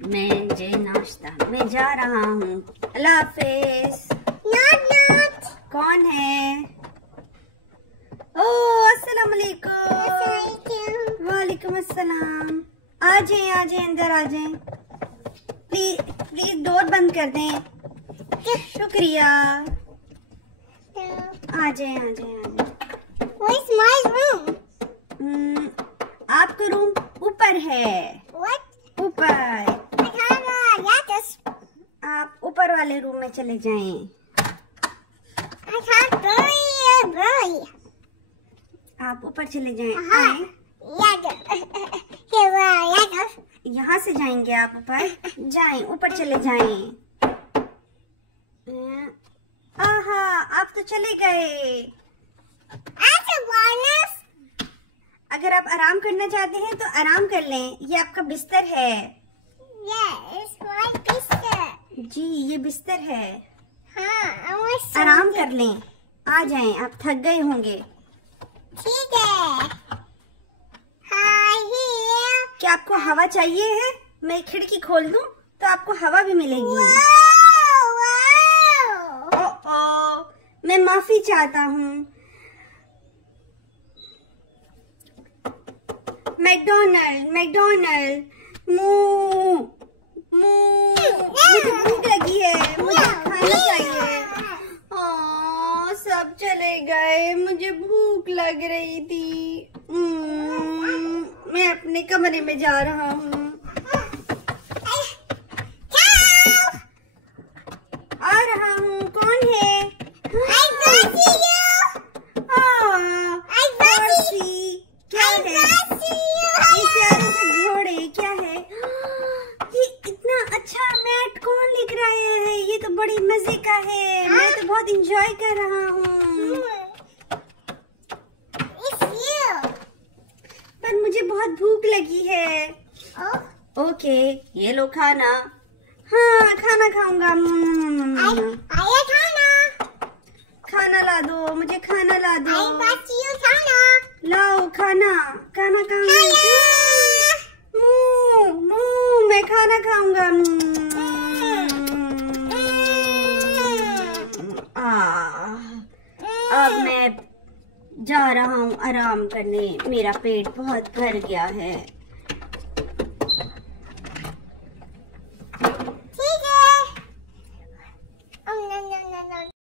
मैं जे नाश्ता में जा रहा हूँ। अल्लाह हाफिज। कौन है? ओह अस्सलाम वालेकुम। वालेकुम अस्सलाम। आ जाए अंदर आ जाए। प्लीज प्लीज डोर बंद कर दें। शुक्रिया। आ जाए आ जाए। Where's my room? आपका रूम ऊपर है। What? ऊपर। I आप ऊपर वाले रूम में चले जाएं। can't bury. आप ऊपर चले जाएं। हाँ। यहाँ से जाएंगे आप ऊपर। जाएं ऊपर चले जाएं। आहा आप तो चले गए। अगर आप आराम करना चाहते हैं तो आराम कर लें। ये आपका बिस्तर है। Yes, my sister. जी ये बिस्तर है। हाँ, आराम कर लें। आ जाएं आप थक गए होंगे। ठीक है। क्या आपको हवा चाहिए है? मैं खिड़की खोल दूं तो आपको हवा भी मिलेगी। ओह मैं माफी चाहता हूँ। मैकडोनल्ड मुझे भूख लगी है। मुझे खाना चाहिए। सब चले गए। मुझे भूख लग रही थी। मैं अपने कमरे में जा रहा हूँ। आ रहा हूँ। कौन है? क्या है? ये प्यारे से घोड़े क्या है? ये इतना अच्छा मैट कौन लिख रहा है? ये तो बड़ी मजे का है। मैं तो बहुत इंजॉय कर रहा हूँ। पर मुझे बहुत भूख लगी है। ओके ये लो खाना। हाँ खाना खाऊंगा। खाना ला दो। मुझे खाना ला दो। लाओ खाना। खाना कहाँ है? मैं खाना खाऊंगा। अब मैं जा रहा हूँ आराम करने। मेरा पेट बहुत भर गया है।